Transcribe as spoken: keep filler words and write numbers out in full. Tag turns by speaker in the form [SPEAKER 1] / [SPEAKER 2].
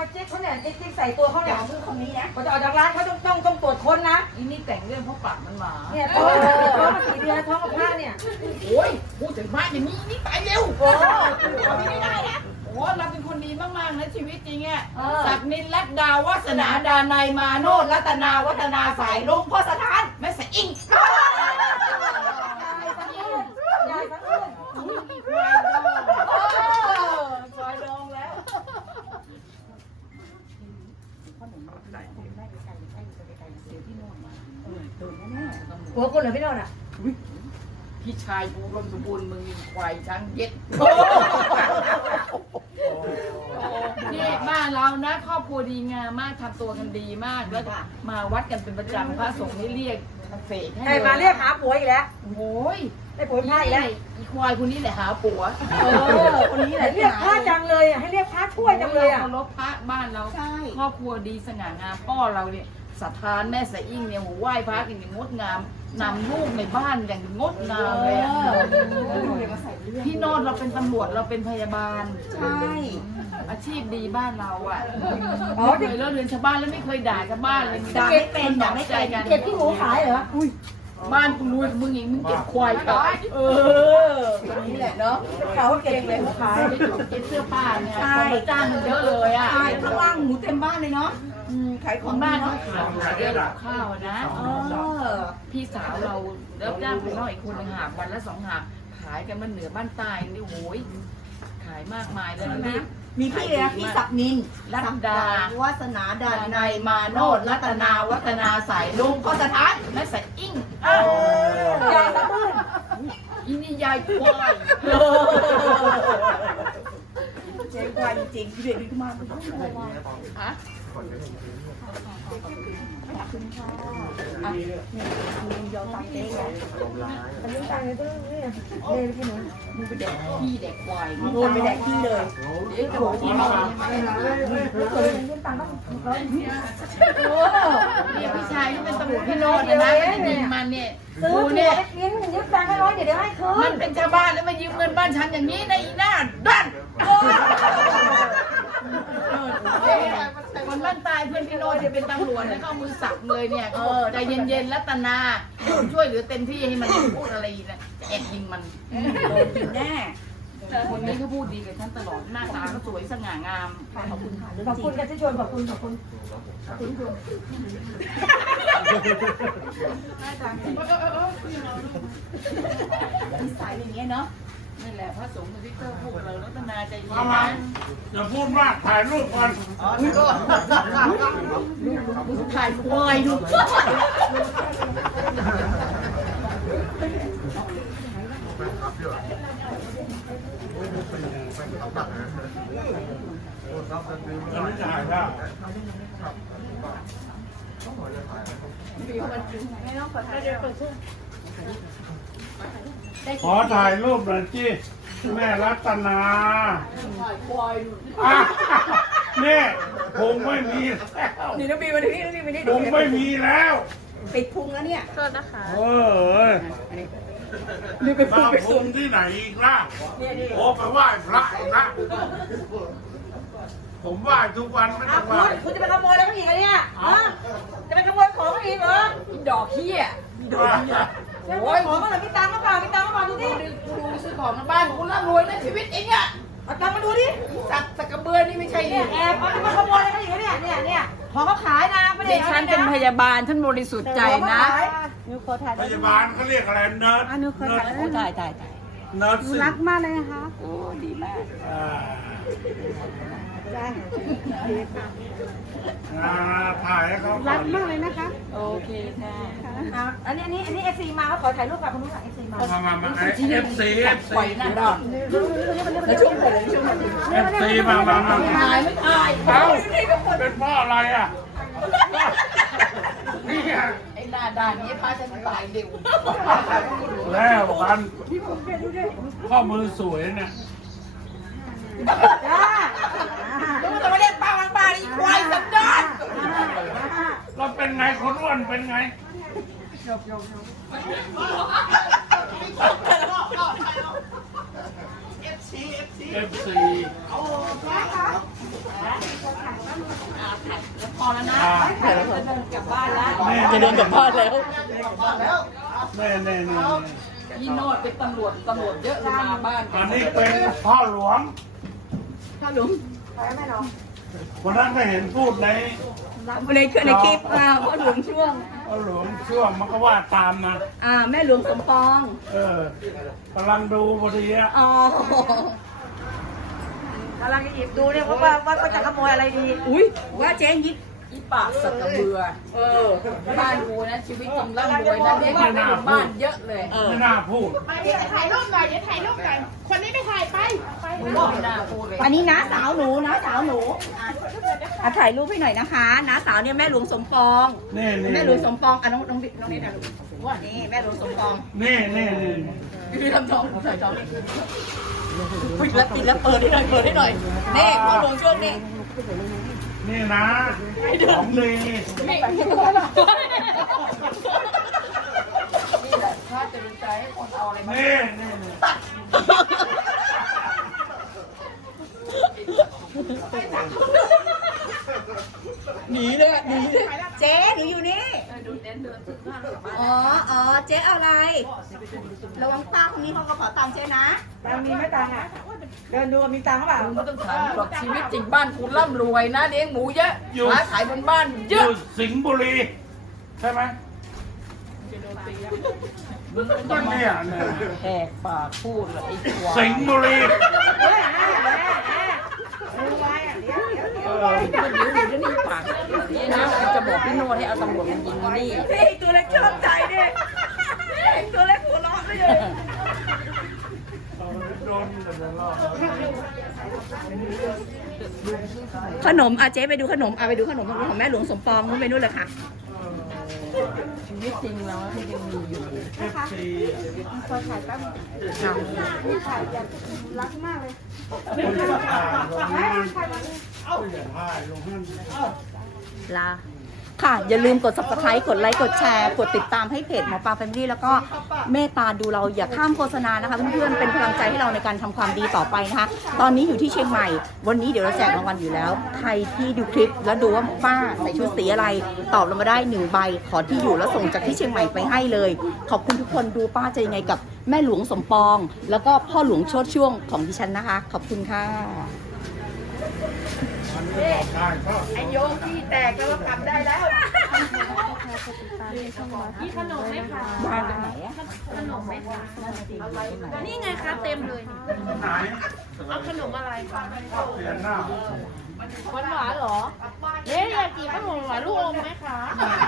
[SPEAKER 1] มาเจ๊กเขาเนี่ยเจ๊กใส่ตัวเขาเนี่ย
[SPEAKER 2] คือคนนี้นะ
[SPEAKER 1] พอจะออกจากร้านเขาต้องต้องต้องตรวจค้นนะ
[SPEAKER 3] อีนี่แต่งเรื่องเพราะปากมันหมา
[SPEAKER 1] เนี่ยท้องท้องมาสี่เดือนท้องกับผ้าเนี่ย
[SPEAKER 3] โอ้ยพูดถึงบ้านอย่างนี้นี่ตายเร็ว
[SPEAKER 1] โอ้
[SPEAKER 3] ไม่ได้นะโอ้เราเป็นคนดีมากๆนะชีวิตจริงอ่ะ
[SPEAKER 1] เออ
[SPEAKER 3] ศักดินลัดดาวัฒนาดานายมาโนดรัตนาวัฒนาสายลุงพ่อสถานแม่สะอิง
[SPEAKER 1] ยายทั้งอื่น
[SPEAKER 3] ควายดองควายดองแล้ว
[SPEAKER 1] หัวคนเหรอพี่โน่นอ่ะ
[SPEAKER 3] พี่ชายบูรมสมบูรณ์มึงมีควายช้างเย็ดนี่บ้านเรานะครอบครัวดีงามมากทำตัวกันดีมากแล้วมาวัดกันเป็นประจำพระสงฆ์นี่เรียกเสกให้
[SPEAKER 1] ใครมาเรียกหาผัวอีกแล้ว
[SPEAKER 3] โอ้ย
[SPEAKER 1] ได้ผัวผ้าอีกแล้ว
[SPEAKER 3] อีควายคนนี้แหละหาผัว
[SPEAKER 1] เออคนนี้แหละเรียกพระจังเลยอ่ะให้เรียกพระช่วยจังเลยอ่ะ
[SPEAKER 3] เคารพพระบ้านเราครอบครัวดีสง่างามพ่อเราเนี่ยศรัทธาแม่สะอิ่งเนี่ยโหไหว้พระกันอย่างงดงามนำลูกในบ้านอย่างงดงามเลยอะพี่โนดเราเป็นตำรวจเราเป็นพยาบาล
[SPEAKER 2] ใช่
[SPEAKER 3] อาชีพดีบ้านเราอ่ะ
[SPEAKER 1] อ๋อ
[SPEAKER 3] ไม่เคยเลิกเรียนชาวบ้านแล้วไม่เคยด่าชาวบ้านเลย
[SPEAKER 2] ด่าไม่เป็นด่าไม่เป็น
[SPEAKER 3] กัน
[SPEAKER 1] เก็บที่หมูขายเหรอ
[SPEAKER 3] บ้านกูรวยมึงเองมึงเก็บควายตายเออ
[SPEAKER 2] คนนี้แหละเนาะ
[SPEAKER 1] เขาเก็บเลยหมูขาย
[SPEAKER 3] ไม่ถูกเก็บเสื้อผ้าเนี่ยคนมาจ้างมันเยอะเลยอ่ะ
[SPEAKER 2] ใช่ข้างล่างหมูเต็มบ้านเลยเนาะอืมขายข
[SPEAKER 3] ข
[SPEAKER 2] อ
[SPEAKER 3] อง งบ้าน
[SPEAKER 2] เนาะ
[SPEAKER 3] เขาขายขายเรื่องกับข้าวนะ
[SPEAKER 2] เออ
[SPEAKER 3] พี่สาวเราแล้วจ้างไปน้อยอีกคนหนึ่งหาบวันละสองหาบขายกันมันเหนือบ้านใต้นี่โอ้โหขายมากมายเลยนะ
[SPEAKER 2] มีพี่เลยนะพี่ศักดิน
[SPEAKER 3] รัตดา
[SPEAKER 2] วาสนาดานใน
[SPEAKER 3] นายมาโนดรัตนาวัฒนาสายลุงพ่อสถานแม่สายอิง
[SPEAKER 1] ยายทั้งอื่น
[SPEAKER 3] อีนี่ยายควาย
[SPEAKER 2] เจ๊ควายจริงๆเด็กดีมากเลย
[SPEAKER 3] ฮะ
[SPEAKER 2] อ่ะเนี่ยมึงยอมตามเจ๊ไง
[SPEAKER 1] อันนี้ตังค์เนี่ยต้องเนี่ยเลยพี่หนู
[SPEAKER 3] มึงไปแดกพี่แดกควาย
[SPEAKER 2] โดนไปแดกที่เลย
[SPEAKER 3] เดี๋ยวโผล่ที่นอน
[SPEAKER 1] ไม่เคยเงินตังค์ต้องร้อย
[SPEAKER 3] โอ้เนี่ยพี่ชายที่เป็นตำรวจพี่โนดนะนะไม่ได้ยิงมันเนี่ย
[SPEAKER 1] ซื้อ
[SPEAKER 3] กู
[SPEAKER 1] ถั่ว
[SPEAKER 3] เนี่ย
[SPEAKER 1] ไปกินยืมตังค์ให้ร้อยเดี๋ยวเดี๋ยวให้คื
[SPEAKER 3] มัน นเป็นชาวบ้านแล้วมายืมเงินบ้านฉันอย่างนี้ในะอีหน้าด้านคนบ้านตายเพื่อนพี่โนดจะเป็นตำรวจแล้วก็เอามือสับเลยเนี่ยเออใจเย็นๆรัตนาช่วยเหลือเต็มที่ให้มันพูดอะไรนะจะแอบยิงมัน
[SPEAKER 2] โดนกินแน่
[SPEAKER 3] คนนี้เขาพูดดีกับฉันตลอดหน้าตาเขาสวยสง่างาม
[SPEAKER 2] ขอบคุณค่ะเรื่อง
[SPEAKER 1] ขอบ
[SPEAKER 2] จริ
[SPEAKER 1] คุณ
[SPEAKER 2] ง
[SPEAKER 1] กันที่ชวนขอบคุณขอบคุณ
[SPEAKER 2] นิสัยอย่างเงี้ยเนาะ
[SPEAKER 3] นี่แหละพระสงฆ์ที่เจ้าพูดเรารัตนาใจเย็น
[SPEAKER 4] เอามาอย่าพูดมากถ่ายรูปก่อน
[SPEAKER 3] มึงถ่ายควายดู
[SPEAKER 4] อันนี้ถ่ายได้ขอถ่ายรูปหน่อยจีแม่รัตนาอ่ะนี่ผมไม่มีแล้ว
[SPEAKER 2] นี่น้องบีมาดูนี่น้องบีมาดู
[SPEAKER 4] ผมไม่มีแล้ว
[SPEAKER 2] ปิดพุงแล้วเนี่ย
[SPEAKER 4] เออ
[SPEAKER 2] นี่ไปพุง
[SPEAKER 4] มา
[SPEAKER 2] ไป
[SPEAKER 4] พุ
[SPEAKER 2] สุ
[SPEAKER 4] ง
[SPEAKER 2] ด
[SPEAKER 4] ที่ไหนอีกล่ะโอ้ไปไหว้พระอีกละผมไหว้ทุกวันไม่
[SPEAKER 1] อ้า
[SPEAKER 4] ต้
[SPEAKER 1] ว
[SPEAKER 4] อง
[SPEAKER 1] คุ
[SPEAKER 4] ไหว้
[SPEAKER 1] ณคุณจะไปขโมยอะไรเขาอีกอะเนี่ยฮะจะไปขโมยของเขาอีกเหรอ
[SPEAKER 3] ดอกเฮีย
[SPEAKER 1] จะขโมยของเขาเหรอมีตังค์หรือเปล่ามีตังค์หรือเปล่าดูดิ
[SPEAKER 3] ดูซื้อของในบ้านกูร่ำรวยนะชีวิตเองอะ
[SPEAKER 1] เอาตังค์มาดูดิ
[SPEAKER 3] สัตว์สกกระเบือนี่ไม่ใช่
[SPEAKER 1] เนี่
[SPEAKER 3] เนี่ย ย
[SPEAKER 1] แอบเอาจะมาขโมยอะไรเขาอีกอะเนี่ยเนี่ยเนี่ยของเขาขายนะไม่ได้
[SPEAKER 3] ดิฉันเป็นพยาบาลฉันบริสุทธิ์ใจนะ
[SPEAKER 4] พยาบาลเขาเรียกอะไรเนิร์ดเนิร์ด
[SPEAKER 3] โอ้ถ่ายถ่ายถ่าย
[SPEAKER 4] เนิร์ดสิ
[SPEAKER 2] รักมากเลยนะคะ
[SPEAKER 3] โอ้ดีมาก
[SPEAKER 4] อ่า
[SPEAKER 2] จ้า
[SPEAKER 4] อ่าถ่ายให้เขาก่
[SPEAKER 2] รั
[SPEAKER 4] อก น
[SPEAKER 2] มากเลยนะคะ
[SPEAKER 3] โอเคค่ะ
[SPEAKER 1] อ่ะอันนี้อันนี้อันนี้เอฟซีมาเขาขอถ่ายรูปกับคนนู้นเอฟซีมา
[SPEAKER 4] มามามาเอฟซีเอฟซี
[SPEAKER 3] ปล่อยหน้าดอน
[SPEAKER 1] แล้วช่วงไหนช่วงไหน
[SPEAKER 4] เอฟซีมามามา
[SPEAKER 3] ถ่ายไม่ถ่าย
[SPEAKER 4] เอ้าเป็นเพ่ออะไรอ่ะนี่ไง
[SPEAKER 3] ไอ้หน้าด่านนี้พาฉันตายเร็ว
[SPEAKER 4] แล้วกันข้อมือสวยเนี่ย
[SPEAKER 1] จ้า
[SPEAKER 3] มึงจะมาเล่นป้าวางป้าอีควายสันดาน
[SPEAKER 4] เราเป็นไงคนอ้วนเป็นไงเอฟซี
[SPEAKER 3] อแล้วนะ
[SPEAKER 4] อ่า
[SPEAKER 3] จะเดินกลับบ้านแล้ว
[SPEAKER 2] จะเดินกลับบ้านแล้ว
[SPEAKER 4] แน่แน่แน่
[SPEAKER 3] พี่โนดเป็นตำรวจตำรวจเยอะเลยมาบ้าน
[SPEAKER 4] อันนี้เป็นพ่อหลวง
[SPEAKER 2] ข้าวหลุม
[SPEAKER 4] วันนั้นก็เห็นพูดใน
[SPEAKER 2] ในคลิปในคลิปอ่าพ่อหลวงช่วง
[SPEAKER 4] พ่อหลวงช่วงมันก็ว่าตามนะ
[SPEAKER 2] อ่าแม่หลวงสมปอง
[SPEAKER 4] เออกำลังดูพอดีอะ
[SPEAKER 2] อ๋อก
[SPEAKER 1] ำลังจะหยิบดูเนี่ยว่าว่าว่าจะขโมยอะไรดี
[SPEAKER 2] อุ้ยว่าเจ๊ยิด
[SPEAKER 3] อีปากสักกระเบือ
[SPEAKER 2] เออ
[SPEAKER 3] บ้านกูนะชีวิตจริงร่ำรวยนะเรียกว่าบ้านเยอะเลย
[SPEAKER 2] เออ
[SPEAKER 4] ไม่น่าพูด
[SPEAKER 5] เดี๋ยวถ่ายรูปหน่อยเดี๋ยวถ่ายรูปหน่อยคนนี้ไม่ถ่ายไปไป
[SPEAKER 3] ไม่น่าพูดเลย
[SPEAKER 2] อันนี้น้าสาวหนูน้าสาวหนูอ่ะอ่ะถ่ายรูปให้หน่อยนะคะน้าสาวเนี่ยแม่หลวงสมปอง
[SPEAKER 4] นี่นี่
[SPEAKER 2] แม่หลวงสมปองอ่ะน้องน้องน้องนี่นะลูกว่านี่แม่หลวงสมปอง
[SPEAKER 4] นี่นี่นี่
[SPEAKER 2] พี่ทำท้องใส่ท้องปิดแล้วปิดแล้วเปิดให้หน่อยเปิดให้หน่อยนี่พ่อหลวงช่วงนี้
[SPEAKER 4] นี่นะของดี
[SPEAKER 3] นี่แหละถ้าจะรู้ใจให้คนเอาอะไรมา
[SPEAKER 4] นี่นี่นี่
[SPEAKER 2] หนีเลยหนีเลยเจ๊หนูอยู่นี่
[SPEAKER 3] ดูเน้นเดินถึงข้างบ้าน
[SPEAKER 2] อ๋ออ๋อเจ๊เอาอะไร ระวังป้าคนนี้เขากระเป๋าตังค์เจ๊นะ
[SPEAKER 1] ตังมีไหมตังอ่ะ เดินดูมีตังเขาเปล่า
[SPEAKER 3] มึงไม่ต้องถามหรอกชีวิตจริงบ้านกูร่ำรวยนะเลี้ยงหมูเยอะค้าขายบนบ้าน
[SPEAKER 4] อ
[SPEAKER 3] เยอะ
[SPEAKER 4] ยู่สิงห์บุรี ใช่ไหมก็เนี่ยเนี่ย
[SPEAKER 3] แหกปากพูดเลยไอ้ควาย
[SPEAKER 4] สิงห์บุรี
[SPEAKER 1] เฮ้ยแม่แม่แม่ดูไว้อ่ะเดี๋ยวเดี๋ยวเดี๋ยว
[SPEAKER 4] เออ
[SPEAKER 3] เดี๋ยวเดี๋ยวเดี๋ยวนี่ปากนี่นะกูจะบอกพี่โนดให้เอาตำรวจมายิงนี่
[SPEAKER 2] นี่ตัวเล็กชอบใจดิตัวเล็กหัวเราะไม่เลย
[SPEAKER 4] โดนกันแล้วรอบ
[SPEAKER 2] ขนมอ่ะเจ๊ไปดูขนมอ่ะไปดูขนมของแม่หลวงสมปองนู้นไปนู่นเลยค่ะ
[SPEAKER 3] ชีวิตจริงแล้วที่ยังมีอยู่
[SPEAKER 4] เอฟซี
[SPEAKER 1] รักมากเลย
[SPEAKER 4] ถ่ายลงนั่นถ่ายลงนั่น
[SPEAKER 2] ลาค่ะอย่าลืมกด ซับสไครบ์ กดไลค์กดแชร์กดติดตามให้เพจหมอปลาแฟมิลี่แล้วก็เมตตาดูเราอย่าข้ามโฆษณานะคะเพื่อนๆเป็นกำลังใจให้เราในการทำความดีต่อไปนะคะตอนนี้อยู่ที่เชียงใหม่วันนี้เดี๋ยวเราแจกรางวัลอยู่แล้วใครที่ดูคลิปแล้วดูว่าป้าใส่ชุดสีอะไรตอบเรามาได้หนึ่งใบขอที่อยู่แล้วส่งจากที่เชียงใหม่ไปให้เลยขอบคุณทุกคนดูป้าจะยังไงกับแม่หลวงสมปอง แล้วก็พ่อหลวงโชติช่วงของดิฉันนะคะ ขอบคุณค่ะ
[SPEAKER 4] ถ่ายก็
[SPEAKER 3] ไอโยกที่แตกแล้วกลับได้แล้ว
[SPEAKER 5] มีขนมไหมคะ
[SPEAKER 2] วางตรงไหนอะ
[SPEAKER 5] ขนมไหมคะนี่ไงคะเต็มเลย
[SPEAKER 4] ไหน
[SPEAKER 5] เอาขนมอะไรคะ
[SPEAKER 4] เปลี่ยนหน้า
[SPEAKER 5] หวานหวานๆเหรอเอ๊ะอยากกินขนมหวานลูกอมไหมคะ